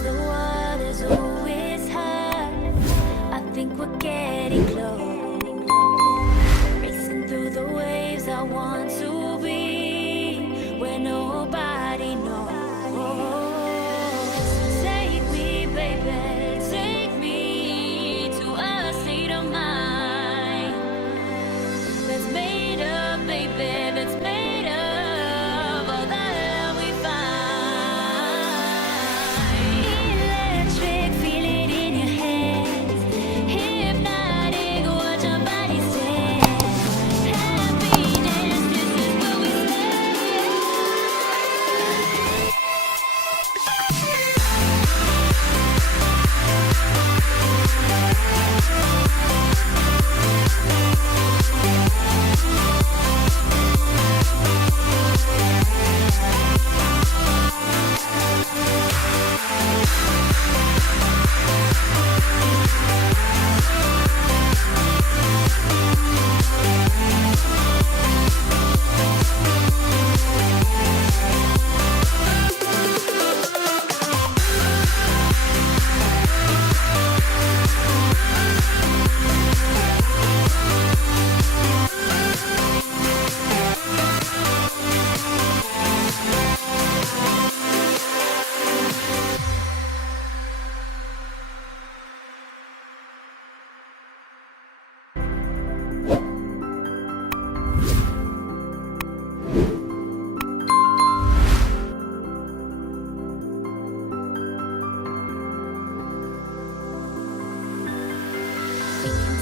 test the waters, oh, it's hard. I think we're getting close. Racing through the waves, I want to be where nobody knows. Take me, baby, take me to a state of mind that's made up, baby, that's made of all that we find. Electric, feel it in your hands. Hypnotic, watch our bodies dance. Happiness, this is where we stand.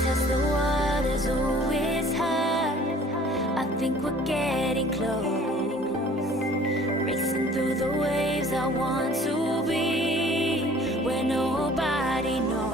Test the waters, oh, it's hard. I think we're getting close. Racing through the waves, I want to be where nobody knows.